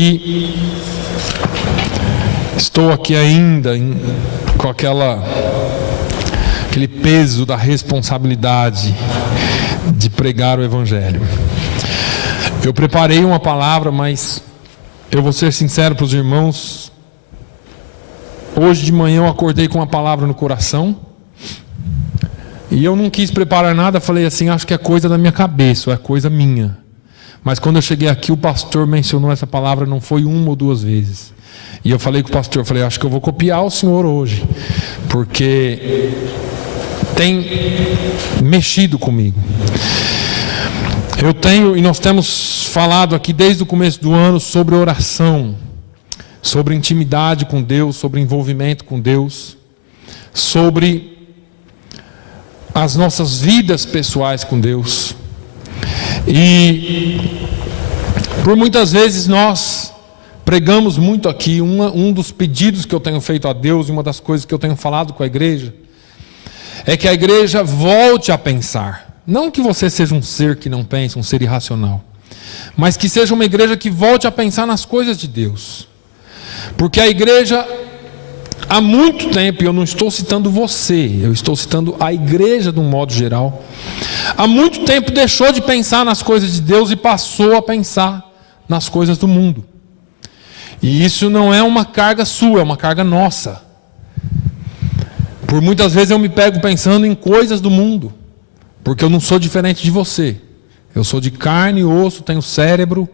que estou aqui ainda com aquele peso da responsabilidade de pregar o Evangelho. Eu preparei uma palavra, mas eu vou ser sincero para os irmãos. Hoje de manhã eu acordei com uma palavra no coração e eu não quis preparar nada. Falei assim, acho que é coisa da minha cabeça, ou é coisa minha. Mas quando eu cheguei aqui, o pastor mencionou essa palavra, não foi uma ou duas vezes. E eu falei com o pastor, falei, acho que eu vou copiar o senhor hoje, porque tem mexido comigo. E nós temos falado aqui desde o começo do ano sobre oração, sobre intimidade com Deus, sobre envolvimento com Deus, sobre as nossas vidas pessoais com Deus. E por muitas vezes nós pregamos muito aqui. Um dos pedidos que eu tenho feito a Deus, e uma das coisas que eu tenho falado com a igreja, é que a igreja volte a pensar. Não que você seja um ser que não pensa, um ser irracional, mas que seja uma igreja que volte a pensar nas coisas de Deus. Porque a igreja, há muito tempo, e eu não estou citando você, eu estou citando a igreja de um modo geral, há muito tempo deixou de pensar nas coisas de Deus e passou a pensar nas coisas do mundo. E isso não é uma carga sua, é uma carga nossa. Por muitas vezes eu me pego pensando em coisas do mundo, porque eu não sou diferente de você. Eu sou de carne e osso, tenho cérebro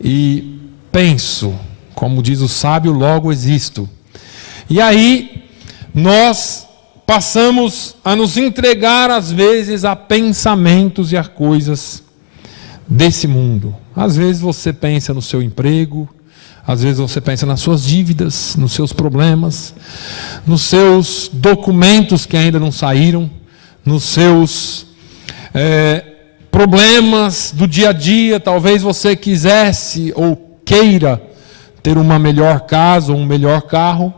e penso, como diz o sábio, logo existo. E aí nós passamos a nos entregar às vezes a pensamentos e a coisas desse mundo. Às vezes você pensa no seu emprego, às vezes você pensa nas suas dívidas, nos seus problemas, nos seus documentos que ainda não saíram, nos seus problemas do dia a dia. Talvez você quisesse ou queira ter uma melhor casa ou um melhor carro.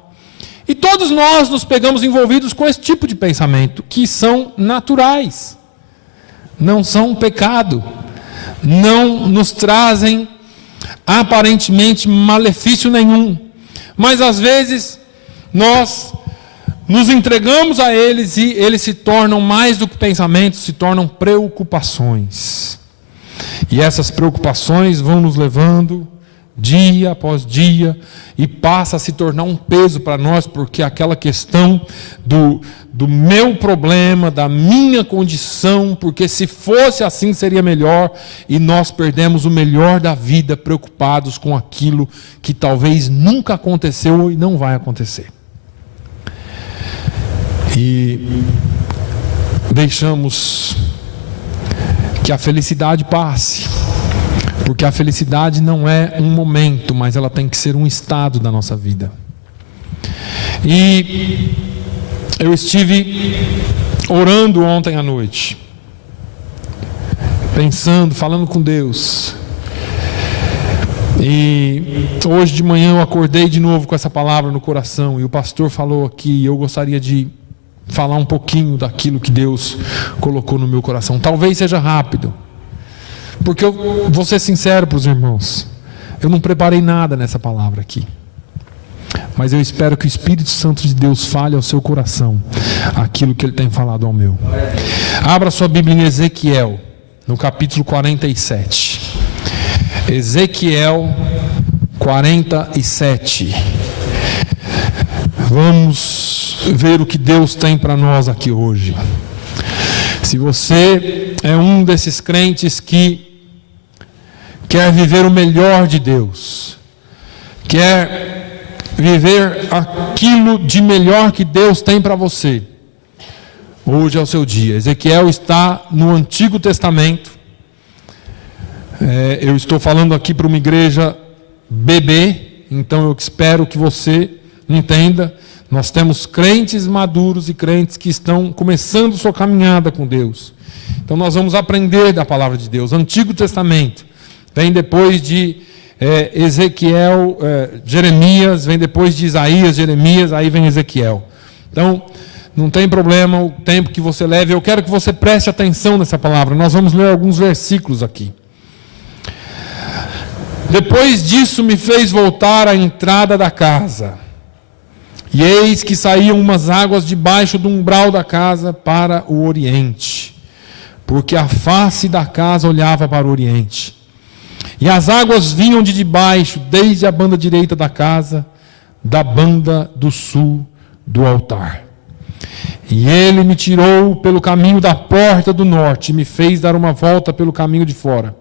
E todos nós nos pegamos envolvidos com esse tipo de pensamento, que são naturais, não são pecado, não nos trazem aparentemente malefício nenhum, mas às vezes nós nos entregamos a eles e eles se tornam mais do que pensamentos, se tornam preocupações. E essas preocupações vão nos levando dia após dia e passa a se tornar um peso para nós, porque aquela questão do meu problema, da minha condição, porque se fosse assim seria melhor, e nós perdemos o melhor da vida preocupados com aquilo que talvez nunca aconteceu e não vai acontecer. E deixamos que a felicidade passe, porque a felicidade não é um momento, mas ela tem que ser um estado da nossa vida. E eu estive orando ontem à noite, pensando, falando com Deus. E hoje de manhã eu acordei de novo com essa palavra no coração, e o pastor falou aqui, e eu gostaria de falar um pouquinho daquilo que Deus colocou no meu coração. Talvez seja rápido, porque eu vou ser sincero para os irmãos, eu não preparei nada nessa palavra aqui, mas eu espero que o Espírito Santo de Deus fale ao seu coração aquilo que Ele tem falado ao meu. Abra sua Bíblia em Ezequiel, no capítulo 47. Ezequiel 47. Vamos ver o que Deus tem para nós aqui hoje. Se você é um desses crentes que quer viver o melhor de Deus, quer viver aquilo de melhor que Deus tem para você, hoje é o seu dia. Ezequiel está no Antigo Testamento. Eu estou falando aqui para uma igreja bebê, então eu espero que você entenda. Nós temos crentes maduros e crentes que estão começando sua caminhada com Deus. Então nós vamos aprender da palavra de Deus. Antigo Testamento vem depois de Ezequiel, Jeremias, vem depois de Isaías, Jeremias, aí vem Ezequiel. Então não tem problema o tempo que você leve. Eu quero que você preste atenção nessa palavra. Nós vamos ler alguns versículos aqui. Depois disso me fez voltar à entrada da casa. E eis que saíam umas águas debaixo do umbral da casa para o oriente, porque a face da casa olhava para o oriente. E as águas vinham de debaixo, desde a banda direita da casa, da banda do sul do altar. E ele me tirou pelo caminho da porta do norte, e me fez dar uma volta pelo caminho de fora,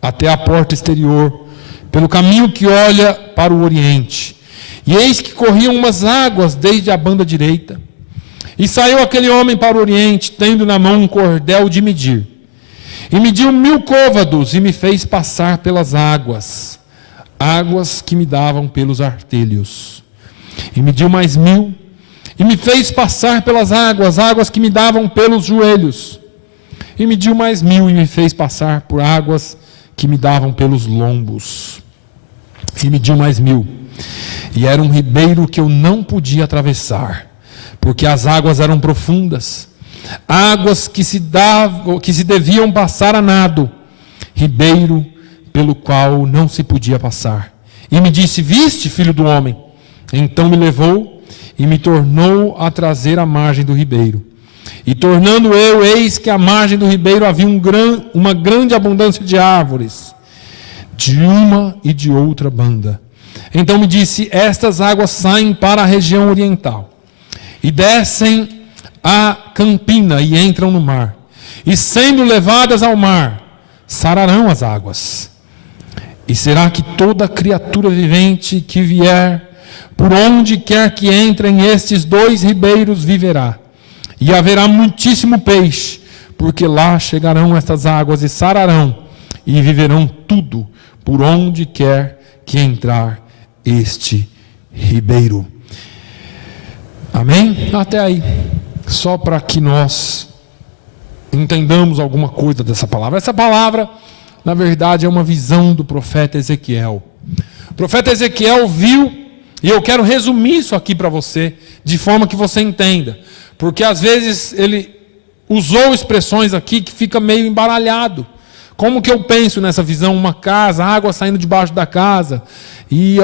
até a porta exterior, pelo caminho que olha para o oriente. E eis que corriam umas águas desde a banda direita. E saiu aquele homem para o oriente, tendo na mão um cordel de medir. E mediu 1000 côvados, e me fez passar pelas águas, águas que me davam pelos artelhos. E mediu mais 1000, e me fez passar pelas águas, águas que me davam pelos joelhos. E mediu mais 1000, e me fez passar por águas que me davam pelos lombos. E mediu mais 1000. E era um ribeiro que eu não podia atravessar, porque as águas eram profundas, águas que se deviam passar a nado, ribeiro pelo qual não se podia passar. E me disse: viste, filho do homem? Então me levou e me tornou a trazer à margem do ribeiro. E tornando eu, eis que à margem do ribeiro havia uma grande abundância de árvores, de uma e de outra banda. Então me disse: estas águas saem para a região oriental, e descem a campina e entram no mar. E sendo levadas ao mar, sararão as águas. E será que toda criatura vivente que vier, por onde quer que entrem estes 2 ribeiros, viverá. E haverá muitíssimo peixe, porque lá chegarão estas águas e sararão, e viverão tudo, por onde quer que entrar este ribeiro. Amém? Até aí. Só para que nós entendamos alguma coisa dessa palavra. Essa palavra, na verdade, é uma visão do profeta Ezequiel. O profeta Ezequiel viu, e eu quero resumir isso aqui para você, de forma que você entenda. Porque às vezes ele usou expressões aqui que fica meio embaralhado. Como que eu penso nessa visão? Uma casa, água saindo debaixo da casa, e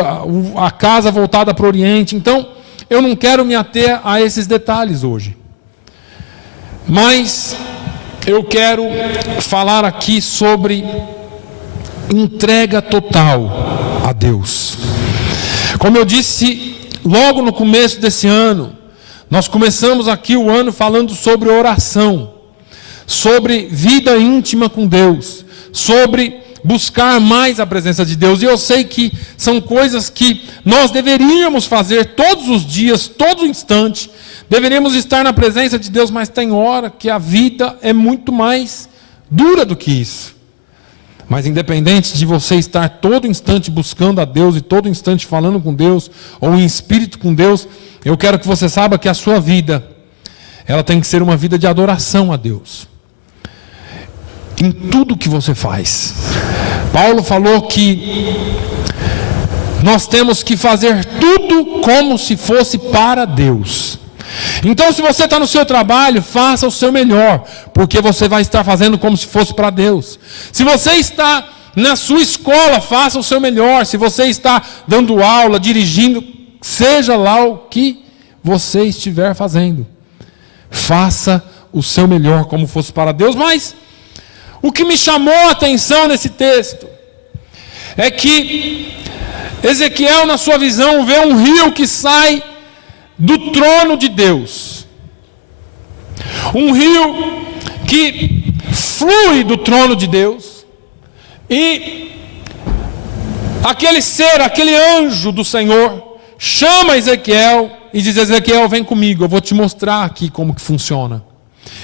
a casa voltada para o oriente. Então, eu não quero me ater a esses detalhes hoje. Mas eu quero falar aqui sobre entrega total a Deus. Como eu disse logo no começo desse ano, nós começamos aqui o ano falando sobre oração, sobre vida íntima com Deus, sobre buscar mais a presença de Deus. E eu sei que são coisas que nós deveríamos fazer todos os dias, todo instante. Deveríamos estar na presença de Deus, mas tem hora que a vida é muito mais dura do que isso. Mas independente de você estar todo instante buscando a Deus e todo instante falando com Deus, ou em espírito com Deus, eu quero que você saiba que a sua vida, ela tem que ser uma vida de adoração a Deus. Em tudo que você faz. Paulo falou que nós temos que fazer tudo como se fosse para Deus. Então, se você está no seu trabalho, faça o seu melhor, porque você vai estar fazendo como se fosse para Deus. Se você está na sua escola, faça o seu melhor. Se você está dando aula, dirigindo, seja lá o que você estiver fazendo, faça o seu melhor como fosse para Deus. Mas o que me chamou a atenção nesse texto é que Ezequiel, na sua visão, vê um rio que sai do trono de Deus. Um rio que flui do trono de Deus. E aquele ser, aquele anjo do Senhor, chama Ezequiel e diz: Ezequiel, vem comigo, eu vou te mostrar aqui como que funciona.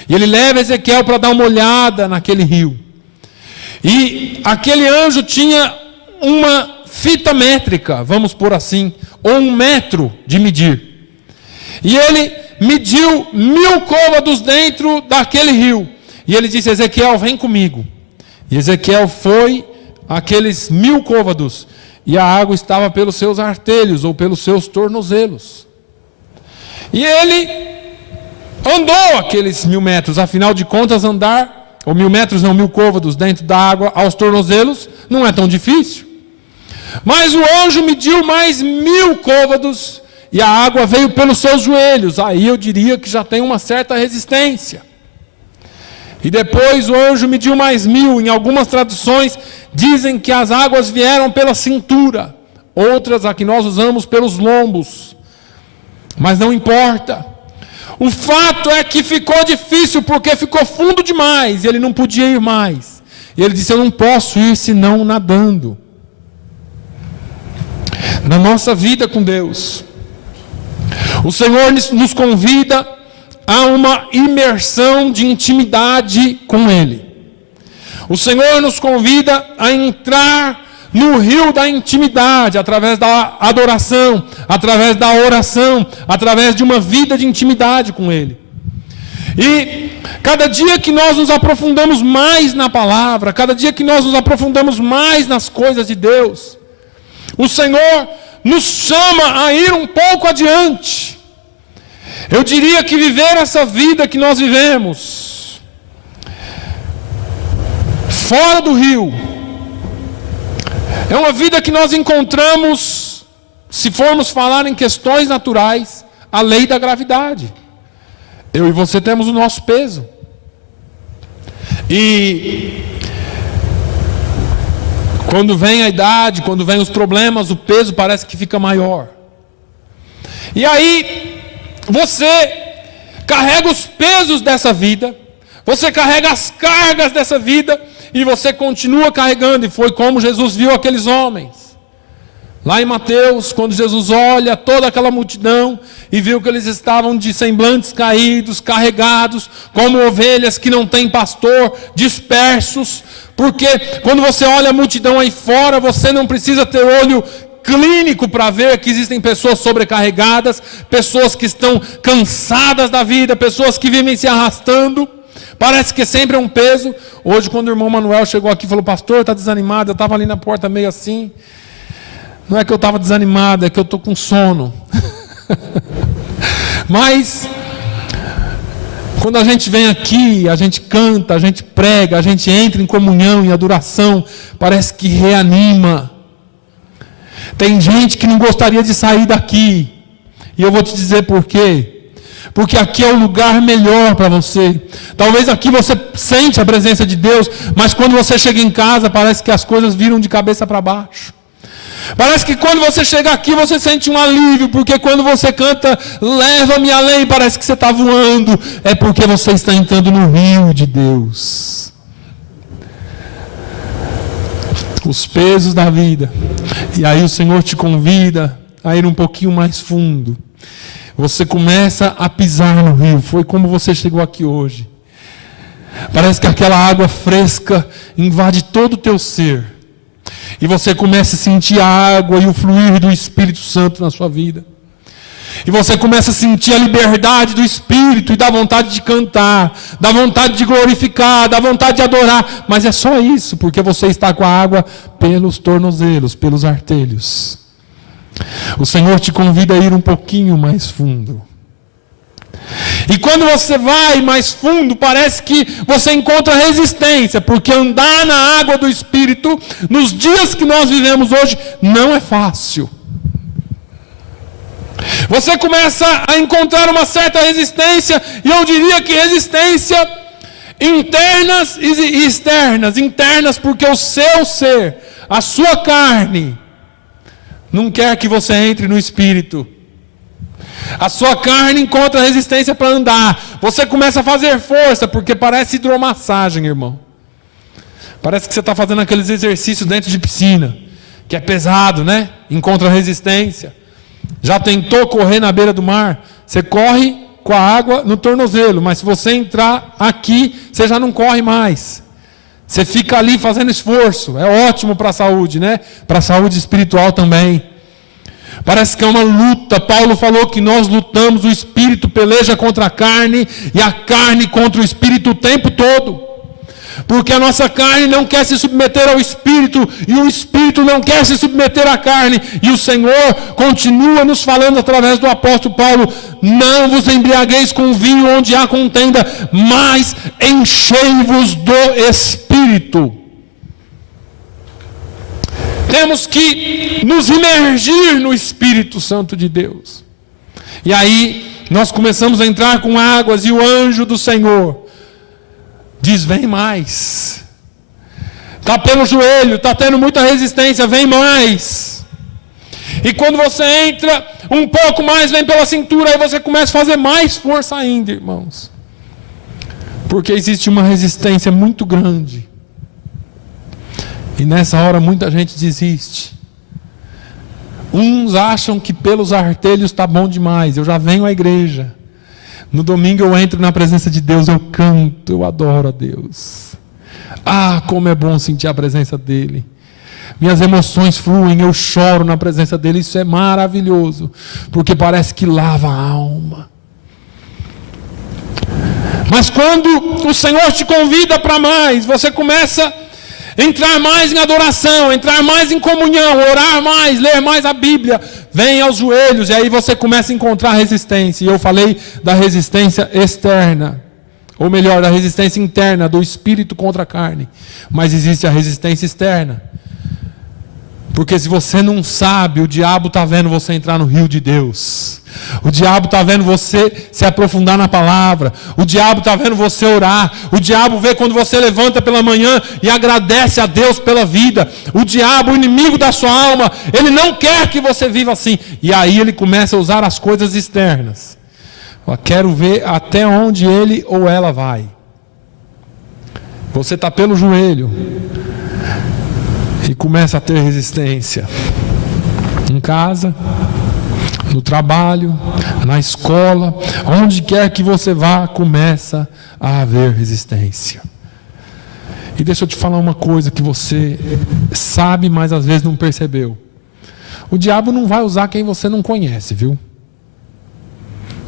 E ele leva Ezequiel para dar uma olhada naquele rio. E aquele anjo tinha uma fita métrica, vamos por assim, ou 1 metro de medir. E ele mediu 1000 côvados dentro daquele rio. E ele disse: Ezequiel, vem comigo. E Ezequiel foi aqueles 1000 côvados. E a água estava pelos seus artelhos, ou pelos seus tornozelos. E ele andou aqueles 1000 metros. Afinal de contas, andar, ou 1000 metros não, 1000 côvados dentro da água aos tornozelos, não é tão difícil. Mas o anjo mediu mais 1000 côvados e a água veio pelos seus joelhos. Aí eu diria que já tem uma certa resistência. E depois o anjo mediu mais 1000. Em algumas traduções dizem que as águas vieram pela cintura. Outras, a que nós usamos, pelos lombos. Mas não importa. O fato é que ficou difícil porque ficou fundo demais. E ele não podia ir mais. E ele disse: eu não posso ir senão nadando. Na nossa vida com Deus, o Senhor nos convida a uma imersão de intimidade com Ele. O Senhor nos convida a entrar no rio da intimidade, através da adoração, através da oração, através de uma vida de intimidade com Ele. E cada dia que nós nos aprofundamos mais na palavra, cada dia que nós nos aprofundamos mais nas coisas de Deus, o Senhor nos chama a ir um pouco adiante. Eu diria que viver essa vida que nós vivemos, fora do rio, é uma vida que nós encontramos, se formos falar em questões naturais, a lei da gravidade. Eu e você temos o nosso peso. E quando vem a idade, quando vem os problemas, o peso parece que fica maior. E aí, você carrega os pesos dessa vida, você carrega as cargas dessa vida, e você continua carregando. E foi como Jesus viu aqueles homens. Lá em Mateus, quando Jesus olha toda aquela multidão e viu que eles estavam de semblantes caídos, carregados, como ovelhas que não têm pastor, dispersos. Porque quando você olha a multidão aí fora, você não precisa ter olho clínico para ver que existem pessoas sobrecarregadas, pessoas que estão cansadas da vida, pessoas que vivem se arrastando. Parece que sempre é um peso. Hoje, quando o irmão Manuel chegou aqui e falou: pastor, está desanimado? Eu estava ali na porta meio assim. Não é que eu estava desanimado, é que eu estou com sono. Mas quando a gente vem aqui, a gente canta, a gente prega, a gente entra em comunhão, em adoração, parece que reanima. Tem gente que não gostaria de sair daqui. E eu vou te dizer por quê. Porque aqui é o lugar melhor para você. Talvez aqui você sente a presença de Deus, mas quando você chega em casa, parece que as coisas viram de cabeça para baixo. Parece que quando você chega aqui, você sente um alívio, porque quando você canta leva-me além, parece que você está voando. É porque você está entrando no rio de Deus. Os pesos da vida. E aí o Senhor te convida a ir um pouquinho mais fundo. Você começa a pisar no rio. Foi como você chegou aqui hoje. Parece que aquela água fresca invade todo o teu ser. E você começa a sentir a água e o fluir do Espírito Santo na sua vida. E você começa a sentir a liberdade do Espírito e dá vontade de cantar, dá vontade de glorificar, dá vontade de adorar. Mas é só isso, porque você está com a água pelos tornozelos, pelos artelhos. O Senhor te convida a ir um pouquinho mais fundo. E quando você vai mais fundo, parece que você encontra resistência, porque andar na água do Espírito, nos dias que nós vivemos hoje, não é fácil. Você começa a encontrar uma certa resistência, e eu diria que resistência internas e externas. Internas porque o seu ser, a sua carne, não quer que você entre no Espírito. A sua carne encontra resistência para andar. Você começa a fazer força, porque parece hidromassagem, irmão. Parece que você está fazendo aqueles exercícios dentro de piscina, que é pesado, né? Encontra resistência. Já tentou correr na beira do mar? Você corre com a água no tornozelo, mas se você entrar aqui, você já não corre mais. Você fica ali fazendo esforço. É ótimo para a saúde, né? Para a saúde espiritual também. Parece que é uma luta. Paulo falou que nós lutamos, o espírito peleja contra a carne e a carne contra o espírito o tempo todo. Porque a nossa carne não quer se submeter ao espírito e o espírito não quer se submeter à carne. E o Senhor continua nos falando através do apóstolo Paulo: não vos embriagueis com vinho onde há contenda, mas enchei-vos do Espírito. temos que nos imergir no Espírito Santo de Deus. E aí nós começamos a entrar com águas e o anjo do Senhor diz: vem mais. Está pelo joelho, está tendo muita resistência, vem mais. E quando você entra um pouco mais, vem pela cintura, aí você começa a fazer mais força ainda, irmãos. Porque existe uma resistência muito grande. E nessa hora muita gente desiste. Uns acham que pelos artelhos está bom demais. Eu já venho à igreja. No domingo eu entro na presença de Deus, eu canto, eu adoro a Deus. Ah, como é bom sentir a presença dEle. Minhas emoções fluem, eu choro na presença dEle. Isso é maravilhoso, porque parece que lava a alma. Mas quando o Senhor te convida para mais, você começa a entrar mais em adoração, entrar mais em comunhão, orar mais, ler mais a Bíblia, vem aos joelhos, e aí você começa a encontrar resistência. E eu falei da resistência externa, ou melhor, da resistência interna, do espírito contra a carne. Mas existe a resistência externa. Porque se você não sabe, o diabo está vendo você entrar no rio de Deus. O diabo está vendo você se aprofundar na palavra. O diabo está vendo você orar. O diabo vê quando você levanta pela manhã e agradece a Deus pela vida. O diabo, o inimigo da sua alma, ele não quer que você viva assim. E aí ele começa a usar as coisas externas. Eu quero ver até onde ele ou ela vai. Você está pelo joelho e começa a ter resistência. Em casa, no trabalho, na escola, onde quer que você vá, começa a haver resistência. E deixa eu te falar uma coisa que você sabe, mas às vezes não percebeu. O diabo não vai usar quem você não conhece, viu?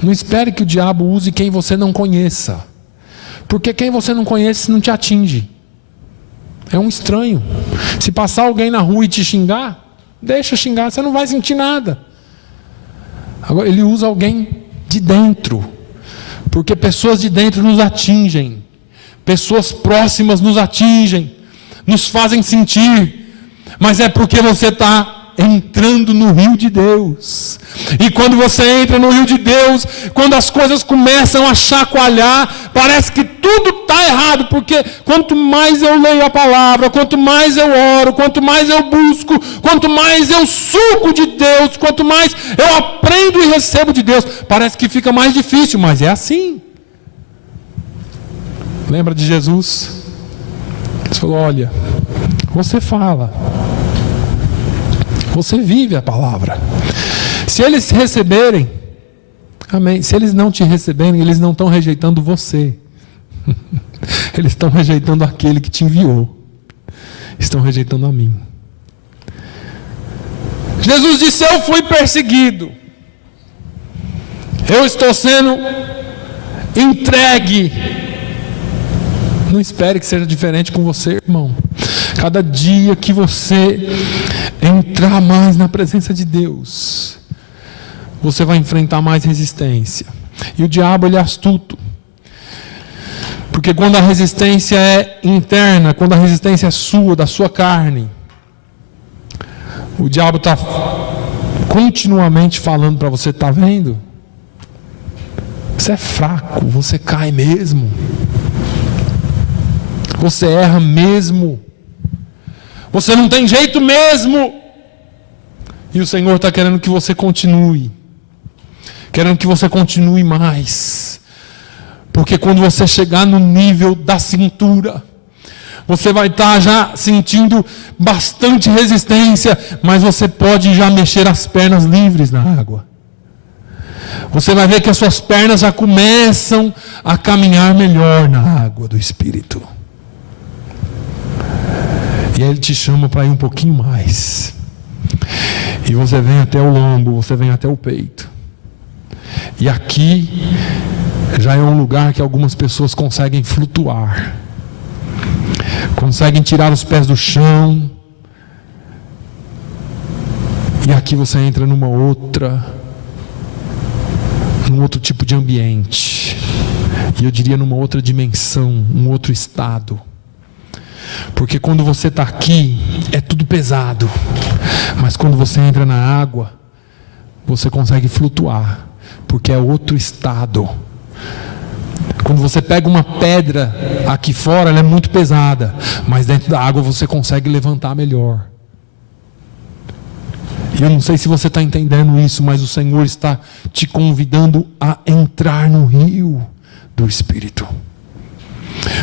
Não espere que o diabo use quem você não conheça. Porque quem você não conhece não te atinge. É um estranho. Se passar alguém na rua e te xingar, deixa xingar, você não vai sentir nada. Agora, ele usa alguém de dentro. Porque pessoas de dentro nos atingem. Pessoas próximas nos atingem. Nos fazem sentir. Mas é porque você está entrando no rio de Deus. E quando você entra no rio de Deus, quando as coisas começam a chacoalhar, parece que tudo está errado, porque quanto mais eu leio a palavra, quanto mais eu oro, quanto mais eu busco, quanto mais eu sugo de Deus, quanto mais eu aprendo e recebo de Deus, parece que fica mais difícil, mas é assim. Lembra de Jesus? Ele falou: olha, você fala, você vive a palavra. Se eles receberem, amém. Se eles não te receberem, eles não estão rejeitando você. Eles estão rejeitando aquele que te enviou. Estão rejeitando a mim. Jesus disse: eu fui perseguido. Eu estou sendo entregue. Não espere que seja diferente com você, irmão. Cada dia que você entrar mais na presença de Deus, você vai enfrentar mais resistência. E o diabo, ele é astuto. Porque quando a resistência é interna, quando a resistência é sua, da sua carne, o diabo está continuamente falando para você: está vendo? Você é fraco, você cai mesmo. Você erra mesmo. Você não tem jeito mesmo. E o Senhor está querendo que você continue. Querendo que você continue mais. Porque quando você chegar no nível da cintura, você vai estar já sentindo bastante resistência, mas você pode já mexer as pernas livres na água. Você vai ver que as suas pernas já começam a caminhar melhor na água do Espírito. E aí Ele te chama para ir um pouquinho mais. E você vem até o lombo, você vem até o peito. E aqui já é um lugar que algumas pessoas conseguem flutuar. Conseguem tirar os pés do chão. E aqui você entra num outro tipo de ambiente. E eu diria numa outra dimensão, um outro estado. Porque quando você está aqui, é tudo pesado. Mas quando você entra na água, você consegue flutuar, porque é outro estado. Quando você pega uma pedra aqui fora, ela é muito pesada, mas dentro da água você consegue levantar melhor. E eu não sei se você está entendendo isso, mas o Senhor está te convidando a entrar no rio do Espírito.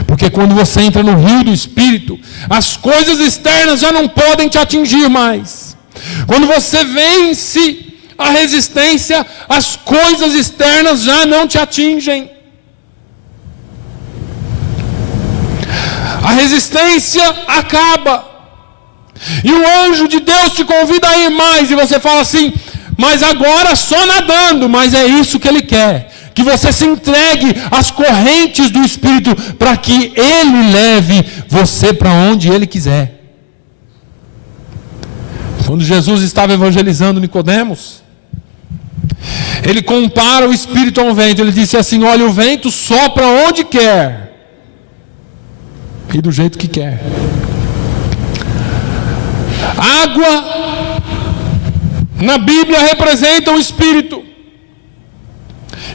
Porque quando você entra no rio do Espírito, as coisas externas já não podem te atingir mais. Quando você vence a resistência, as coisas externas já não te atingem. A resistência acaba. E o anjo de Deus te convida a ir mais. E você fala assim: mas agora só nadando. Mas é isso que Ele quer. Que você se entregue às correntes do Espírito, para que Ele leve você para onde Ele quiser. Quando Jesus estava evangelizando Nicodemos, Ele compara o Espírito ao vento. Ele disse assim: olha, o vento sopra onde quer e do jeito que quer. Água na Bíblia representa o Espírito.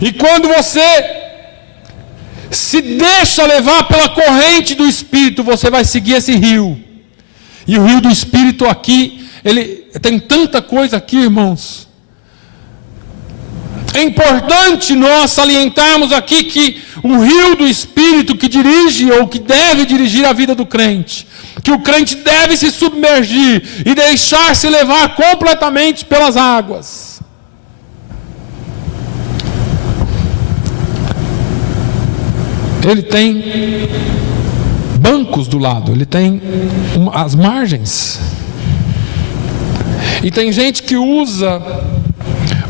E quando você se deixa levar pela corrente do Espírito, você vai seguir esse rio. E o rio do Espírito aqui, ele tem tanta coisa aqui, irmãos. É importante nós salientarmos aqui que o rio do Espírito que dirige ou que deve dirigir a vida do crente, que o crente deve se submergir e deixar-se levar completamente pelas águas. Ele tem bancos do lado, ele tem as margens. E tem gente que usa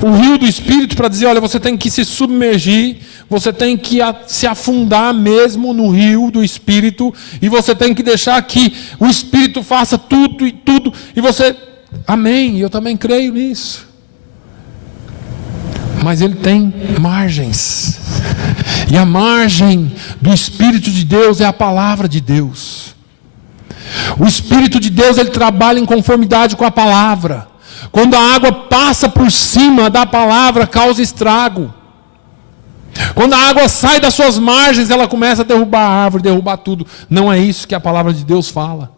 o rio do Espírito para dizer: olha, você tem que se submergir, você tem que se afundar mesmo no rio do Espírito, e você tem que deixar que o Espírito faça tudo e tudo, e você, amém, eu também creio nisso. Mas ele tem margens, e a margem do Espírito de Deus é a palavra de Deus. O Espírito de Deus, ele trabalha em conformidade com a palavra. Quando a água passa por cima da palavra, causa estrago. Quando a água sai das suas margens, ela começa a derrubar a árvore, derrubar tudo. Não é isso que a palavra de Deus fala.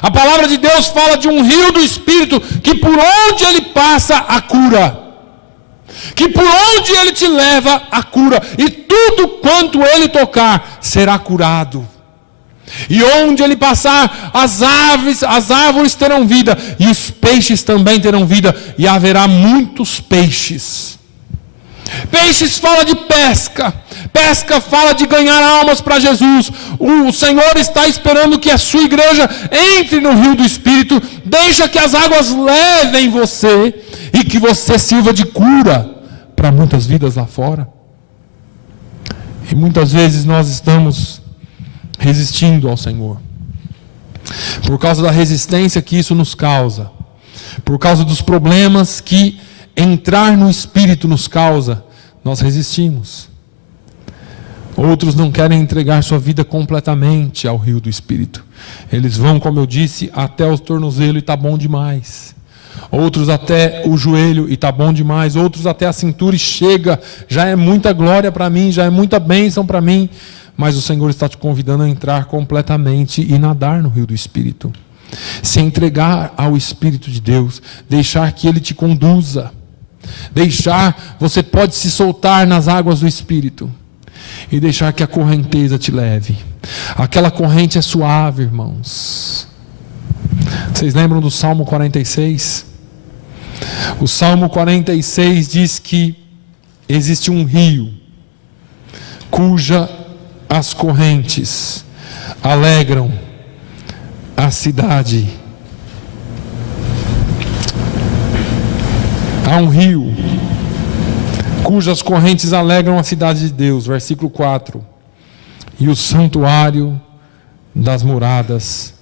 A palavra de Deus fala de um rio do Espírito, que por onde ele passa, a cura. Que por onde ele te leva, a cura. E tudo quanto ele tocar, será curado. E onde ele passar, as árvores terão vida, e os peixes também terão vida, e haverá muitos peixes. Peixes fala de pesca, pesca fala de ganhar almas para Jesus. O Senhor está esperando que a sua igreja entre no rio do Espírito, deixa que as águas levem você, e que você sirva de cura para muitas vidas lá fora. E muitas vezes nós estamos resistindo ao Senhor, por causa da resistência que isso nos causa, por causa dos problemas que entrar no Espírito nos causa, nós resistimos. Outros não querem entregar sua vida completamente ao rio do Espírito. Eles vão, como eu disse, até o tornozelo e está bom demais. Outros até o joelho e está bom demais. Outros até a cintura e chega, já é muita glória para mim, já é muita bênção para mim. Mas o Senhor está te convidando a entrar completamente e nadar no rio do Espírito. Se entregar ao Espírito de Deus, deixar que Ele te conduza. Você pode se soltar nas águas do Espírito e deixar que a correnteza te leve. Aquela corrente é suave, irmãos. Vocês lembram do Salmo 46? O Salmo 46 diz que existe um rio cuja as correntes alegram a cidade. Há um rio cujas correntes alegram a cidade de Deus, versículo 4. E o santuário das moradas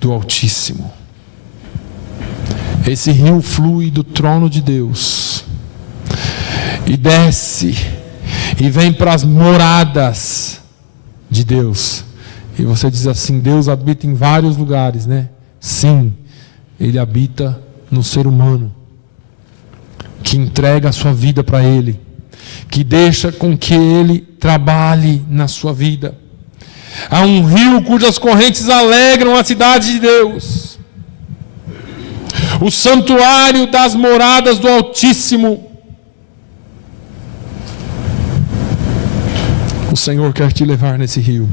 do Altíssimo. Esse rio flui do trono de Deus e desce e vem para as moradas de Deus. E você diz assim: Deus habita em vários lugares, né? Sim, ele habita no ser humano, que entrega a sua vida para Ele, que deixa com que Ele trabalhe na sua vida. Há um rio cujas correntes alegram a cidade de Deus, o santuário das moradas do Altíssimo. O Senhor quer te levar nesse rio.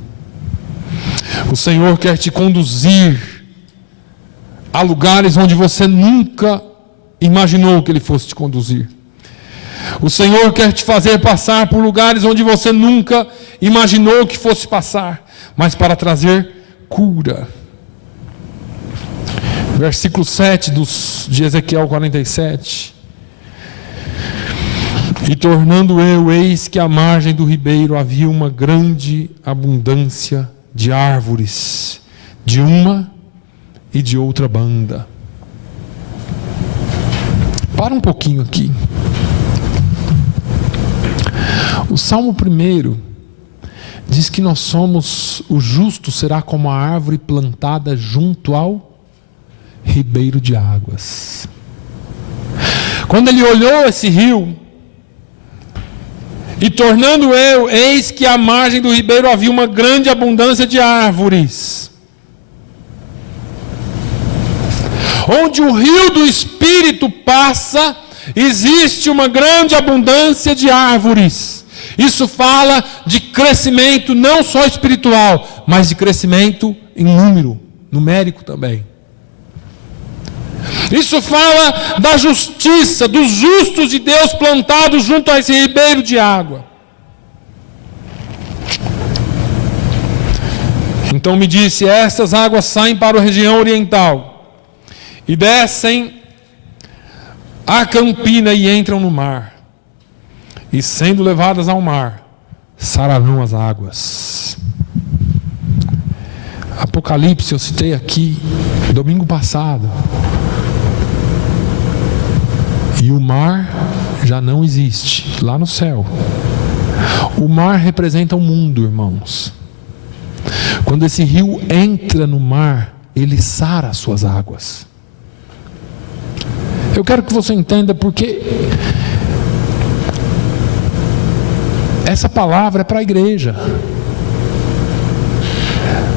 O Senhor quer te conduzir a lugares onde você nunca imaginou que Ele fosse te conduzir. O Senhor quer te fazer passar por lugares onde você nunca imaginou que fosse passar, mas para trazer cura. Versículo 7 de Ezequiel 47. E tornando eu, eis que à margem do ribeiro havia uma grande abundância de árvores, de uma e de outra banda. Para um pouquinho aqui. O Salmo 1 diz que nós somos, o justo será como a árvore plantada junto ao ribeiro de águas. Quando ele olhou esse rio, e tornando eu, eis que à margem do ribeiro havia uma grande abundância de árvores, onde o rio do Espírito passa, existe uma grande abundância de árvores. Isso fala de crescimento não só espiritual, mas de crescimento em número, numérico também. Isso fala da justiça, dos justos de Deus plantados junto a esse ribeiro de água. Então me disse: estas águas saem para a região oriental e descem a campina e entram no mar, e sendo levadas ao mar, sararão as águas. Apocalipse eu citei aqui domingo passado. E o mar já não existe lá no céu. O mar representa o mundo, irmãos. Quando esse rio entra no mar, ele sara as suas águas. Eu quero que você entenda porque essa palavra é para a igreja.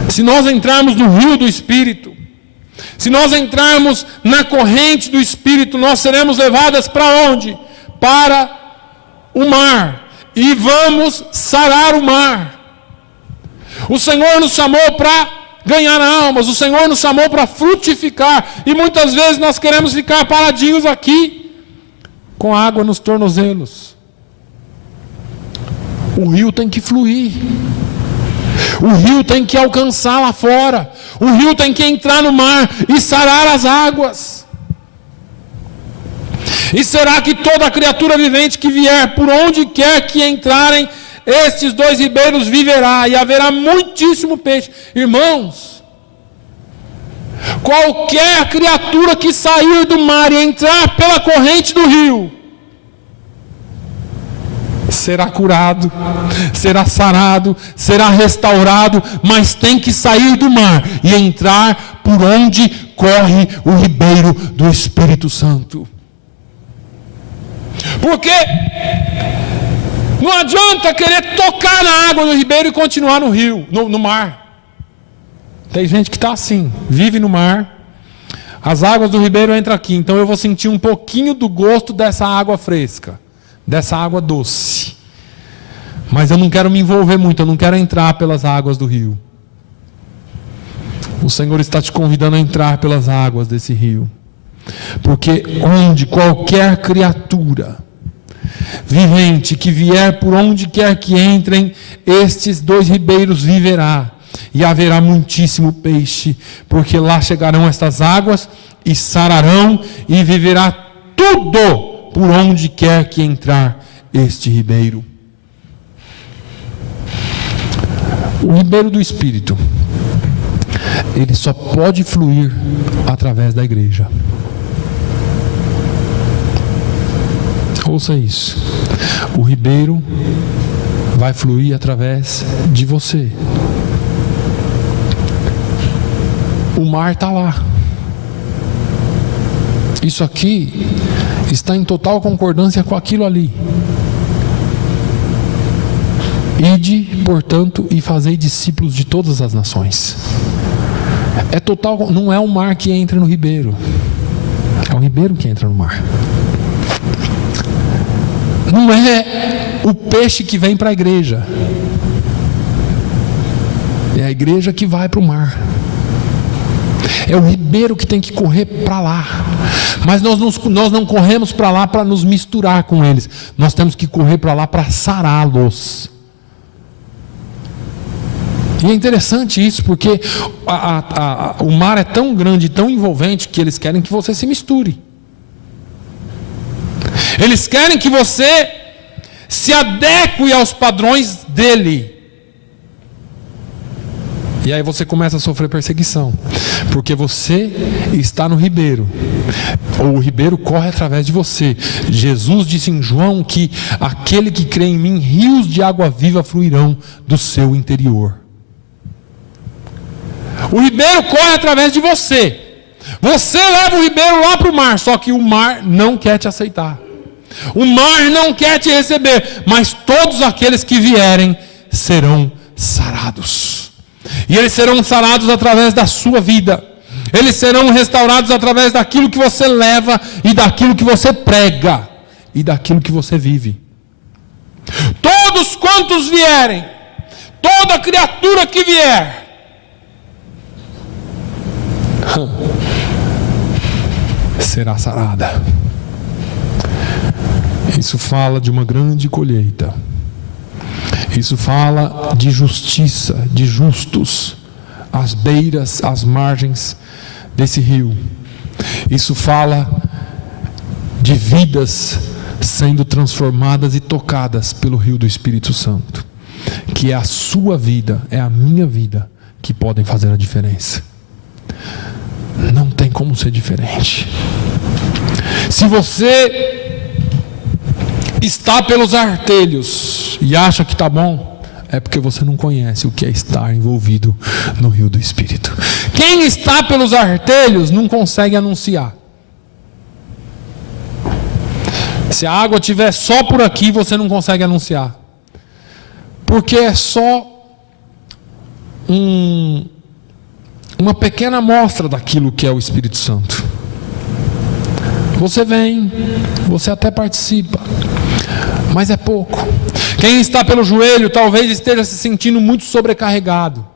Se nós entrarmos no rio do Espírito, se nós entrarmos na corrente do Espírito, nós seremos levadas para onde? Para o mar. E vamos sarar o mar. O Senhor nos chamou para ganhar almas. O Senhor nos chamou para frutificar. E muitas vezes nós queremos ficar paradinhos aqui, com água nos tornozelos. O rio tem que fluir. O rio tem que alcançar lá fora. O rio tem que entrar no mar e sarar as águas. E será que toda criatura vivente que vier, por onde quer que entrarem, estes dois ribeiros viverá, e haverá muitíssimo peixe? Irmãos, qualquer criatura que sair do mar e entrar pela corrente do rio, será curado, será sarado, será restaurado, mas tem que sair do mar e entrar por onde corre o ribeiro do Espírito Santo. Porque não adianta querer tocar na água do ribeiro e continuar no rio, no mar. Tem gente que está assim, vive no mar, as águas do ribeiro entram aqui, então eu vou sentir um pouquinho do gosto dessa água fresca, dessa água doce. Mas eu não quero me envolver muito, eu não quero entrar pelas águas do rio. O Senhor está te convidando a entrar pelas águas desse rio. Porque onde qualquer criatura vivente que vier, por onde quer que entrem, estes dois ribeiros viverá. E haverá muitíssimo peixe, porque lá chegarão estas águas e sararão, e viverá tudo por onde quer que entrar este ribeiro. O ribeiro do Espírito, ele só pode fluir através da igreja. Ouça isso. O ribeiro vai fluir através de você. O mar está lá. Isso aqui está em total concordância com aquilo ali. Ide, portanto, e fazei discípulos de todas as nações. É total, não é o mar que entra no ribeiro, é o ribeiro que entra no mar. Não é o peixe que vem para a igreja, é a igreja que vai para o mar. É o ribeiro que tem que correr para lá. Mas nós não corremos para lá para nos misturar com eles. Nós temos que correr para lá para sará-los. E é interessante isso, porque o mar é tão grande e tão envolvente que eles querem que você se misture. Eles querem que você se adeque aos padrões dele. E aí você começa a sofrer perseguição, porque você está no ribeiro, ou o ribeiro corre através de você. Jesus disse em João que aquele que crê em mim, rios de água viva fluirão do seu interior. O ribeiro corre através de você. Você leva o ribeiro lá para o mar, só que o mar não quer te aceitar. O mar não quer te receber, mas todos aqueles que vierem serão sarados. E eles serão sarados através da sua vida. Eles serão restaurados através daquilo que você leva e daquilo que você prega e daquilo que você vive. Todos quantos vierem, toda criatura que vier, será sarada. Isso fala de uma grande colheita. Isso fala de justiça, de justos, às beiras, às margens desse rio. Isso fala de vidas sendo transformadas e tocadas pelo rio do Espírito Santo, que é a sua vida, é a minha vida, que podem fazer a diferença. Não tem como ser diferente. Se você está pelos artelhos e acha que está bom, é porque você não conhece o que é estar envolvido no rio do Espírito. Quem está pelos artelhos não consegue anunciar. Se a água estiver só por aqui, você não consegue anunciar, porque é só uma pequena amostra daquilo que é o Espírito Santo. Você vem, você até participa, mas é pouco. Quem está pelo joelho talvez esteja se sentindo muito sobrecarregado,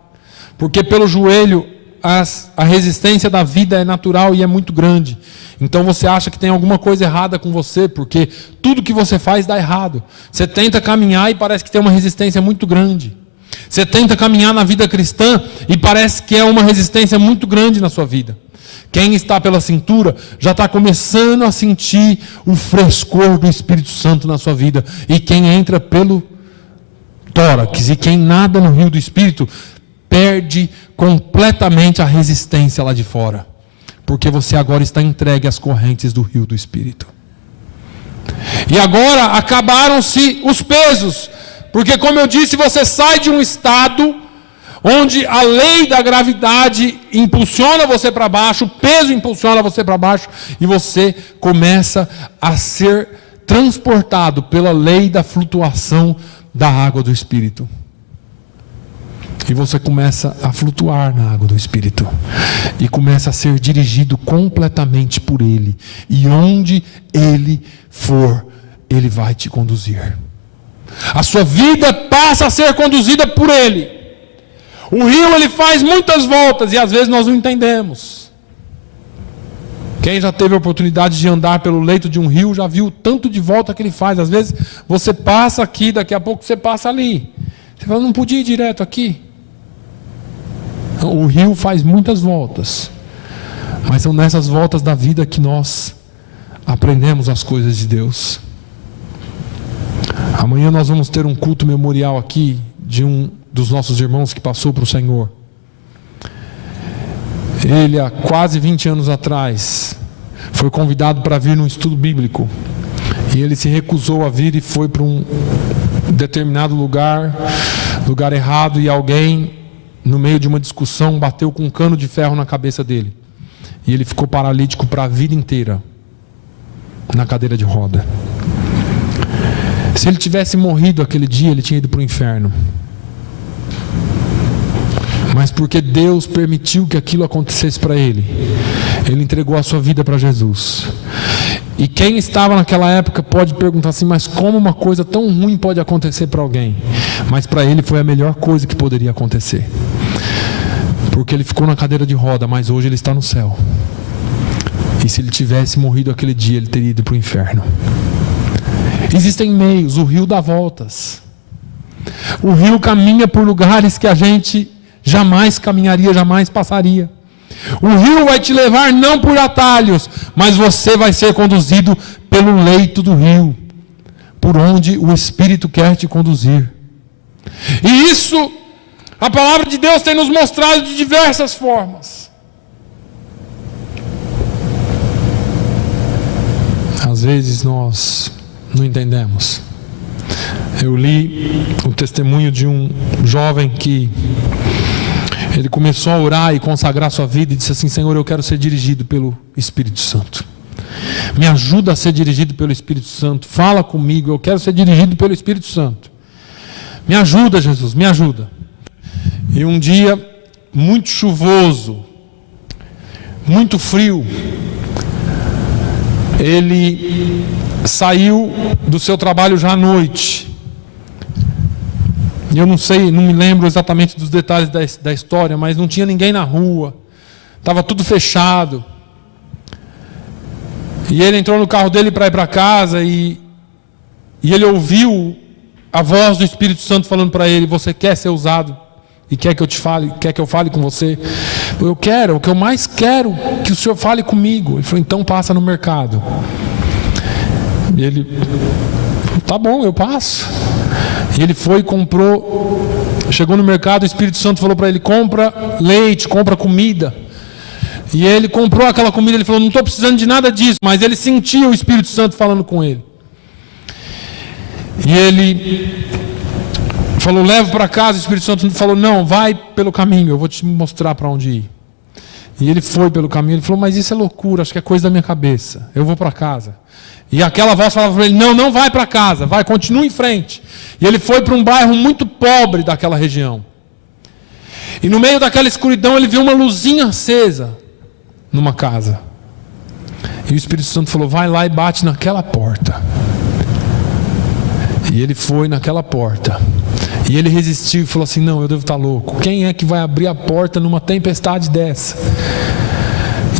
porque pelo joelho a resistência da vida é natural e é muito grande. Então você acha que tem alguma coisa errada com você, porque tudo que você faz dá errado. Você tenta caminhar e parece que tem uma resistência muito grande. Você tenta caminhar na vida cristã e parece que é uma resistência muito grande na sua vida. Quem está pela cintura já está começando a sentir o frescor do Espírito Santo na sua vida. E quem entra pelo tórax e quem nada no rio do Espírito perde completamente a resistência lá de fora, porque você agora está entregue às correntes do rio do Espírito. E agora acabaram-se os pesos, porque, como eu disse, você sai de um estado onde a lei da gravidade impulsiona você para baixo, o peso impulsiona você para baixo, e você começa a ser transportado pela lei da flutuação da água do Espírito. E você começa a flutuar na água do Espírito, e começa a ser dirigido completamente por Ele, e onde Ele for, Ele vai te conduzir. A sua vida passa a ser conduzida por Ele. O rio, ele faz muitas voltas e às vezes nós não entendemos. Quem já teve a oportunidade de andar pelo leito de um rio já viu o tanto de volta que ele faz. Às vezes você passa aqui, daqui a pouco você passa ali. Você fala, não podia ir direto aqui. O rio faz muitas voltas, mas são nessas voltas da vida que nós aprendemos as coisas de Deus. Amanhã nós vamos ter um culto memorial aqui de um dos nossos irmãos que passou para o Senhor. Ele, há quase 20 anos atrás, foi convidado para vir num estudo bíblico, e ele se recusou a vir e foi para um determinado lugar errado, e alguém, no meio de uma discussão, bateu com um cano de ferro na cabeça dele, e ele ficou paralítico para a vida inteira. na cadeira de roda. Se ele tivesse morrido aquele dia, ele tinha ido para o inferno. Mas porque Deus permitiu que aquilo acontecesse para ele, ele entregou a sua vida para Jesus. E quem estava naquela época pode perguntar assim, mas como uma coisa tão ruim pode acontecer para alguém? Mas para ele foi a melhor coisa que poderia acontecer. Porque ele ficou na cadeira de roda, mas hoje ele está no céu. E se ele tivesse morrido aquele dia, ele teria ido para o inferno. Existem meios, o rio dá voltas. O rio caminha por lugares que a gente jamais caminharia, jamais passaria. O rio vai te levar não por atalhos, mas você vai ser conduzido pelo leito do rio, por onde o Espírito quer te conduzir. E isso, a palavra de Deus tem nos mostrado de diversas formas. Às vezes nós não entendemos. Eu li o testemunho de um jovem que ele começou a orar e consagrar sua vida e disse assim: Senhor, eu quero ser dirigido pelo Espírito Santo. Me ajuda a ser dirigido pelo Espírito Santo. Fala comigo, eu quero ser dirigido pelo Espírito Santo. Me ajuda, Jesus, me ajuda. E um dia muito chuvoso, muito frio, ele saiu do seu trabalho já à noite. Eu não sei, não me lembro exatamente dos detalhes da história, mas não tinha ninguém na rua, estava tudo fechado. E ele entrou no carro dele para ir para casa e ele ouviu a voz do Espírito Santo falando para ele: você quer ser usado e quer que eu te fale, quer que eu fale com você? Eu quero, o que eu mais quero que o Senhor fale comigo. Ele falou: então passa no mercado. E ele: tá bom, eu passo. E ele foi e comprou, chegou no mercado, o Espírito Santo falou para ele: compra leite, compra comida. E ele comprou aquela comida, ele falou: não estou precisando de nada disso, mas ele sentia o Espírito Santo falando com ele. E ele falou: leva para casa. O Espírito Santo falou: não, vai pelo caminho, eu vou te mostrar para onde ir. E ele foi pelo caminho, ele falou: mas isso é loucura, acho que é coisa da minha cabeça, eu vou para casa. E aquela voz falava para ele: não, não vai para casa, vai, continua em frente. E ele foi para um bairro muito pobre daquela região. E no meio daquela escuridão ele viu uma luzinha acesa numa casa. E o Espírito Santo falou: vai lá e bate naquela porta. E ele foi naquela porta. E ele resistiu e falou assim: não, eu devo estar louco. Quem é que vai abrir a porta numa tempestade dessa?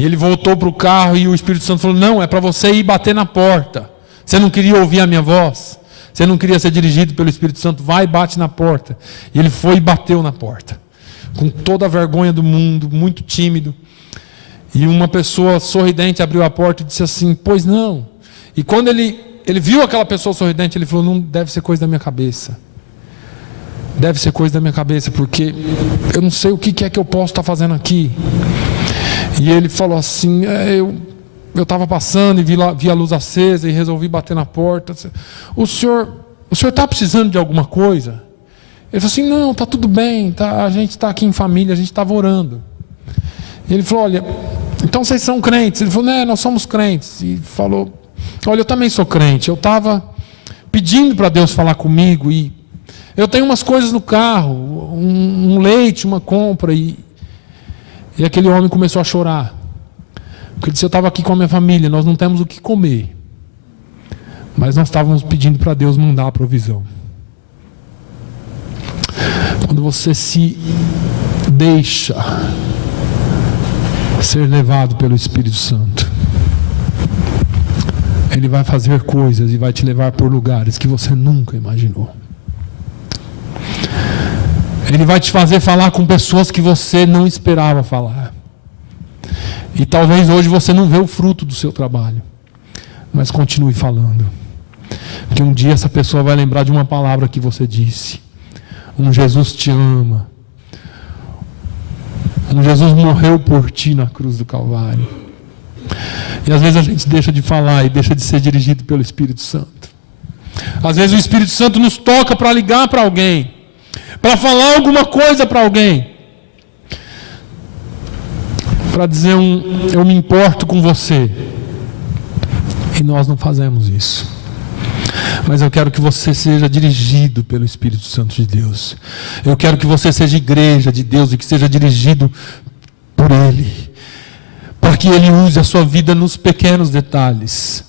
E ele voltou para o carro e o Espírito Santo falou: não, é para você ir bater na porta. Você não queria ouvir a minha voz? Você não queria ser dirigido pelo Espírito Santo? Vai e bate na porta. E ele foi e bateu na porta, com toda a vergonha do mundo, muito tímido. E uma pessoa sorridente abriu a porta e disse assim: pois não. E quando ele viu aquela pessoa sorridente, ele falou: não, deve ser coisa da minha cabeça. Deve ser coisa da minha cabeça, porque eu não sei o que é que eu posso estar fazendo aqui. E ele falou assim: eu estava passando e vi a luz acesa e resolvi bater na porta. O senhor está precisando de alguma coisa? Ele falou assim: não, está tudo bem, a gente está aqui em família, a gente estava orando. E ele falou: olha, então vocês são crentes? Ele falou: nós somos crentes. E falou: olha, eu também sou crente, eu estava pedindo para Deus falar comigo e eu tenho umas coisas no carro, um leite, uma compra. E aquele homem começou a chorar. Porque ele disse: eu estava aqui com a minha família, nós não temos o que comer, mas nós estávamos pedindo para Deus mandar a provisão. Quando você se deixa ser levado pelo Espírito Santo, Ele vai fazer coisas e vai te levar por lugares que você nunca imaginou. Ele vai te fazer falar com pessoas que você não esperava falar. E talvez hoje você não vê o fruto do seu trabalho, mas continue falando, porque um dia essa pessoa vai lembrar de uma palavra que você disse. Um Jesus te ama. Um Jesus morreu por ti na cruz do Calvário. E às vezes a gente deixa de falar e deixa de ser dirigido pelo Espírito Santo. Às vezes o Espírito Santo nos toca para ligar para alguém, para falar alguma coisa para alguém, para dizer eu me importo com você. E nós não fazemos isso. Mas eu quero que você seja dirigido pelo Espírito Santo de Deus. Eu quero que você seja igreja de Deus e que seja dirigido por Ele, para que Ele use a sua vida nos pequenos detalhes.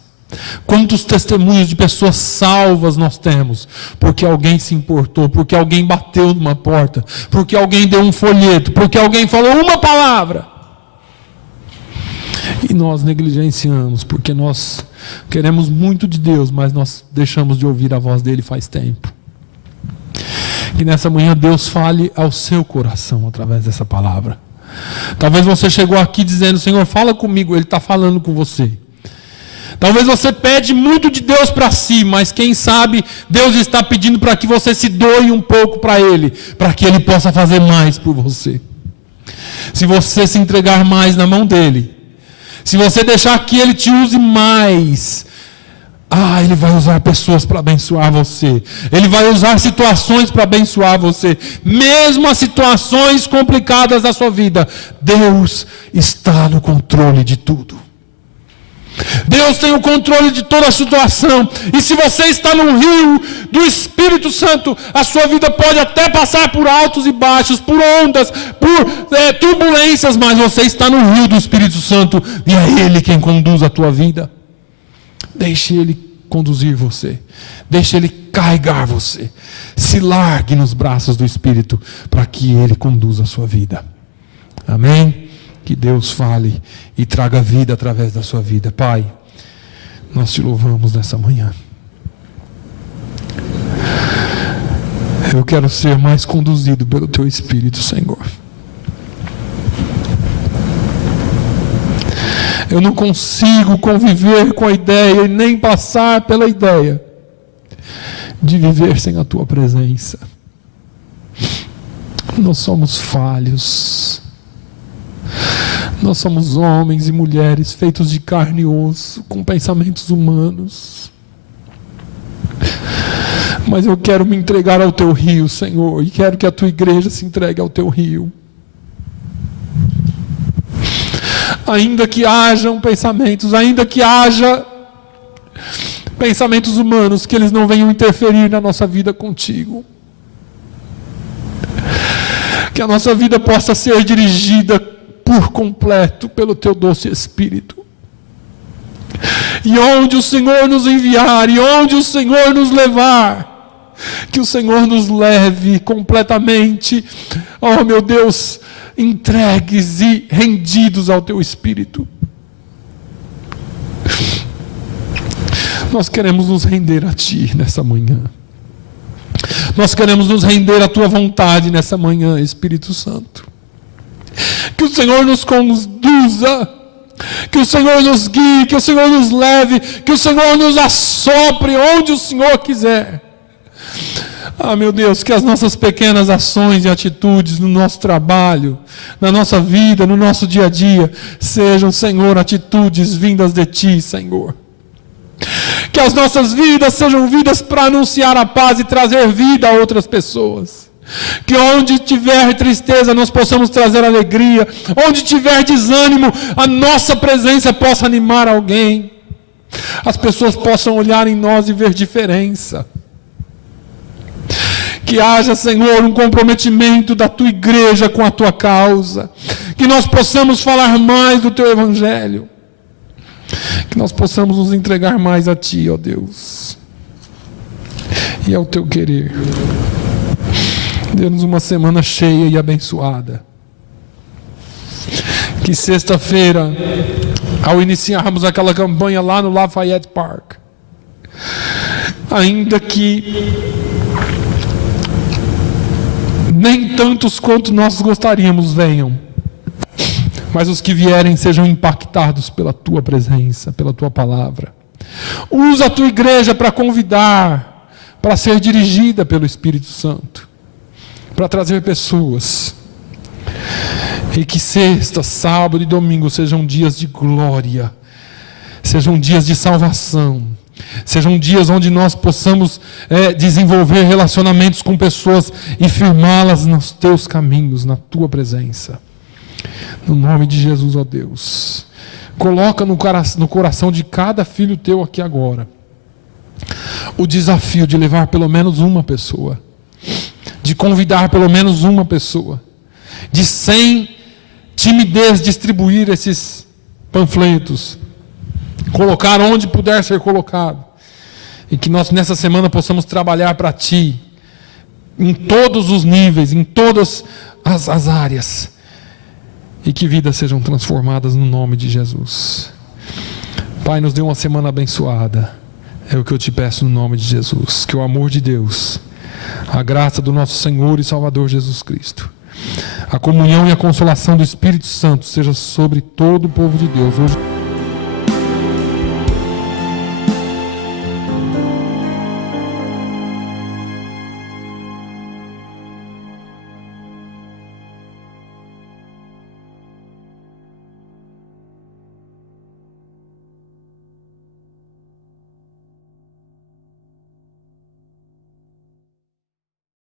Quantos testemunhos de pessoas salvas nós temos? Porque alguém se importou, porque alguém bateu numa porta, porque alguém deu um folheto, porque alguém falou uma palavra. E nós negligenciamos, porque nós queremos muito de Deus, mas nós deixamos de ouvir a voz dele faz tempo. Que nessa manhã Deus fale ao seu coração através dessa palavra. Talvez você chegou aqui dizendo: Senhor, fala comigo. Ele está falando com você. Talvez você pede muito de Deus para si, mas quem sabe Deus está pedindo para que você se doe um pouco para Ele, para que Ele possa fazer mais por você. Se você se entregar mais na mão dEle, se você deixar que Ele te use mais, Ele vai usar pessoas para abençoar você. Ele vai usar situações para abençoar você. Mesmo as situações complicadas da sua vida, Deus está no controle de tudo. Deus tem o controle de toda a situação. E se você está no rio do Espírito Santo, a sua vida pode até passar por altos e baixos, por ondas, por turbulências, mas você está no rio do Espírito Santo e é Ele quem conduz a tua vida. Deixe Ele conduzir você, deixe Ele carregar você. Se largue nos braços do Espírito para que Ele conduza a sua vida. Amém? Que Deus fale e traga vida através da sua vida. Pai, nós te louvamos nessa manhã. Eu quero ser mais conduzido pelo Teu Espírito, Senhor. Eu não consigo conviver com a ideia e nem passar pela ideia de viver sem a Tua presença. Nós somos falhos. Nós somos homens e mulheres feitos de carne e osso, com pensamentos humanos. Mas eu quero me entregar ao Teu rio, Senhor, e quero que a Tua igreja se entregue ao Teu rio. Ainda que hajam pensamentos, ainda que haja pensamentos humanos, que eles não venham interferir na nossa vida contigo. Que a nossa vida possa ser dirigida por completo pelo Teu doce Espírito. E onde o Senhor nos enviar, e onde o Senhor nos levar, que o Senhor nos leve completamente, oh meu Deus, entregues e rendidos ao Teu Espírito. Nós queremos nos render a Ti nessa manhã. Nós queremos nos render à Tua vontade nessa manhã, Espírito Santo. Que o Senhor nos conduza, que o Senhor nos guie, que o Senhor nos leve, que o Senhor nos assopre onde o Senhor quiser. Meu Deus, que as nossas pequenas ações e atitudes no nosso trabalho, na nossa vida, no nosso dia a dia, sejam, Senhor, atitudes vindas de Ti, Senhor. Que as nossas vidas sejam vidas para anunciar a paz e trazer vida a outras pessoas. Que onde tiver tristeza nós possamos trazer alegria, onde tiver desânimo a nossa presença possa animar alguém, as pessoas possam olhar em nós e ver diferença. Que haja, Senhor, um comprometimento da Tua igreja com a Tua causa, que nós possamos falar mais do Teu Evangelho, que nós possamos nos entregar mais a Ti, ó Deus, e ao Teu querer. Dê-nos uma semana cheia e abençoada. Que sexta-feira, ao iniciarmos aquela campanha lá no Lafayette Park, ainda que nem tantos quanto nós gostaríamos venham, mas os que vierem sejam impactados pela Tua presença, pela Tua palavra. Usa a Tua igreja para convidar, para ser dirigida pelo Espírito Santo, para trazer pessoas. E que sexta, sábado e domingo sejam dias de glória, sejam dias de salvação, sejam dias onde nós possamos desenvolver relacionamentos com pessoas e firmá-las nos Teus caminhos, na Tua presença. No nome de Jesus, ó Deus, Coloca no coração de cada filho teu aqui agora o desafio de levar pelo menos uma pessoa, de convidar pelo menos uma pessoa, de sem timidez distribuir esses panfletos, colocar onde puder ser colocado, e que nós nessa semana possamos trabalhar para Ti, em todos os níveis, em todas as áreas, e que vidas sejam transformadas no nome de Jesus. Pai, nos dê uma semana abençoada, é o que eu te peço no nome de Jesus. Que o amor de Deus, a graça do nosso Senhor e Salvador Jesus Cristo, a comunhão e a consolação do Espírito Santo seja sobre todo o povo de Deus hoje